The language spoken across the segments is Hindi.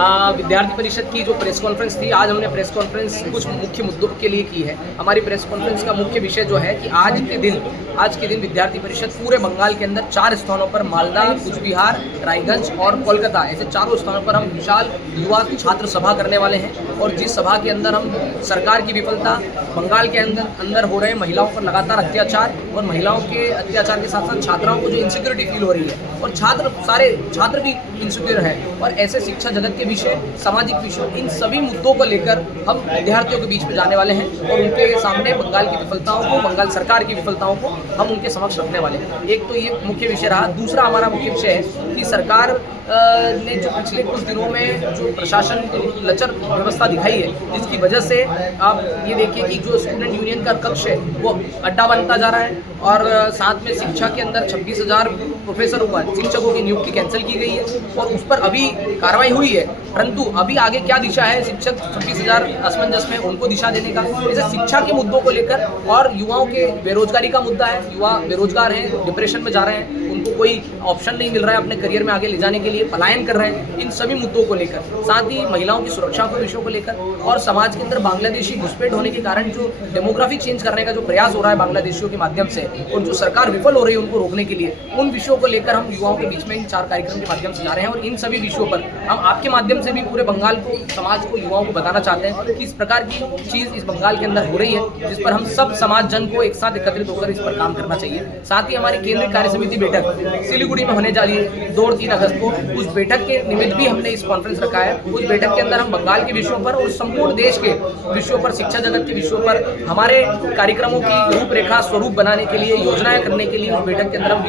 विद्यार्थी परिषद की जो प्रेस कॉन्फ्रेंस थी, आज हमने प्रेस कॉन्फ्रेंस कुछ मुख्य मुद्दों के लिए की है। हमारी प्रेस कॉन्फ्रेंस का मुख्य विषय जो है कि आज के दिन विद्यार्थी परिषद पूरे बंगाल के अंदर 4 स्थानों पर मालदा, कुछ बिहार, रायगंज और कोलकाता, ऐसे 4 स्थानों पर हम विशाल युवा छात्र सभा करने वाले हैं। और जिस सभा के अंदर हम सरकार की विफलता, बंगाल के अंदर हो रहे महिलाओं पर लगातार अत्याचार और महिलाओं के अत्याचार के साथ साथ छात्राओं को जो इनसिक्योरिटी फील हो रही है और सारे छात्र भी इनसिक्योर है, और ऐसे शिक्षा जगत के विषय, सामाजिक विषय, इन सभी मुद्दों को लेकर हम विद्यार्थियों के बीच में जाने वाले हैं और उनके सामने बंगाल की विफलताओं को, बंगाल सरकार की विफलताओं को हम उनके समक्ष रखने वाले हैं। एक तो ये मुख्य विषय रहा। दूसरा हमारा मुख्य विषय है कि सरकार ने जो पिछले कुछ दिनों में जो प्रशासन लचर व्यवस्था दिखाई है, जिसकी वजह से आप ये देखिए कि जो स्टूडेंट यूनियन का कक्ष है वो अड्डा बनता जा रहा है और साथ में शिक्षा के अंदर 26,000 प्रोफेसर हुआ, शिक्षकों की नियुक्ति कैंसिल की गई है और उस पर अभी कार्रवाई हुई है, परंतु अभी आगे क्या दिशा है शिक्षक 26,000 असमंजस में उनको दिशा देने का, जैसे शिक्षा के मुद्दों को लेकर और युवाओं के बेरोजगारी का मुद्दा है। युवा बेरोजगार हैं, डिप्रेशन में जा रहे हैं, उनको कोई ऑप्शन नहीं मिल रहा है अपने करियर में आगे ले जाने के लिए, पलायन कर रहे हैं। इन सभी मुद्दों को लेकर, साथ ही महिलाओं की सुरक्षा के विषयों को लेकर और समाज के अंदर बांग्लादेशी घुसपैठ होने के कारण जो डेमोग्राफी चेंज करने का जो प्रयास हो रहा है बांग्लादेशियों के माध्यम से, और जो सरकार विफल हो रही है उनको रोकने के लिए, उन विषयों को लेकर हम युवाओं के बीच में इन 4 कार्यक्रम के माध्यम से जा रहे हैं। और इन सभी विषयों पर हम आपके माध्यम से भी पूरे बंगाल को, समाज को, युवाओं को बताना चाहते हैं कि इस प्रकार की चीज़ इस बंगाल के अंदर हो रही है, जिस पर हम सब समाज जन को एक साथ एकत्रित होकर इस पर काम करना चाहिए। साथ ही हमारी केंद्रीय कार्य समिति बैठक सिलीगुड़ी में होने जा रही है 2 और 3 अगस्त को। उस बैठक के निमित्त भी हमने इस कॉन्फ्रेंस रखा है। उस बैठक के अंदर हम बंगाल के विषयों पर और संपूर्ण देश के विषयों पर, शिक्षा जगत के विषयों पर, हमारे कार्यक्रमों की रूपरेखा स्वरूप बनाने के लिए, योजनाएं करने के लिए उस बैठक के अंदर हम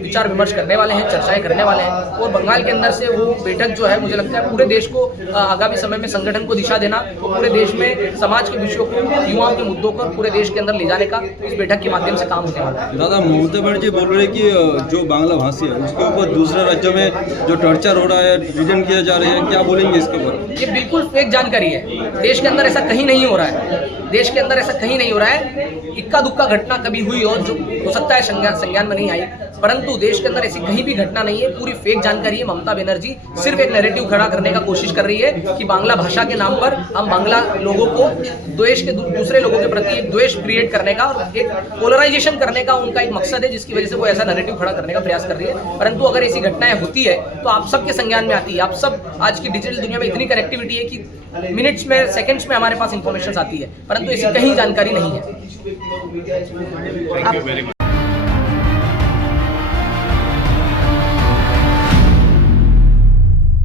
विचार विमर्श करने वाले हैं, चर्चाएं करने वाले हैं। और बंगाल के अंदर से वो बैठक जो है, मुझे लगता है पूरे देश को आगामी समय में संगठन को दिशा देना और पूरे देश में समाज के विषयों को, युवाओं के मुद्दों को पूरे देश के अंदर ले जाने का इस बैठक के माध्यम से काम होने वाला है। दादा, ममता बनर्जी बोल रहे हैं कि जो बांग्ला भाषी है उसके ऊपर दूसरे राज्यों में जो टॉर्चर हो रहा है, रिजन किया जा रहा है, क्या बोलेंगे इसके ऊपर? ये बिल्कुल फेक जानकारी है। देश के अंदर ऐसा कहीं नहीं हो रहा है, देश के अंदर ऐसा कहीं नहीं हो रहा है। इक्का दुक्का घटना कभी हुई और जो हो सकता है संज्ञान में नहीं आई, परंतु देश के अंदर ऐसी कहीं भी घटना नहीं है। पूरी फेक जानकारी है। ममता बनर्जी सिर्फ एक नैरेटिव खड़ा करने का कोशिश कर रही है कि बांग्ला भाषा के नाम पर हम बांग्ला लोगों को द्वेष के, दूसरे लोगों के प्रति एक द्वेष क्रिएट करने का और एक पोलराइजेशन करने का उनका एक मकसद है, जिसकी वजह से वो ऐसा नैरेटिव खड़ा करने का प्रयास कर रही है। परंतु अगर ऐसी घटनाएं होती है तो आप सबके संज्ञान में आती है। आप सब, आज की डिजिटल दुनिया में इतनी कनेक्टिविटी है कि मिनट्स में, सेकंड्स में हमारे पास इंफॉर्मेशन आती है, परंतु ऐसी कहीं जानकारी नहीं है।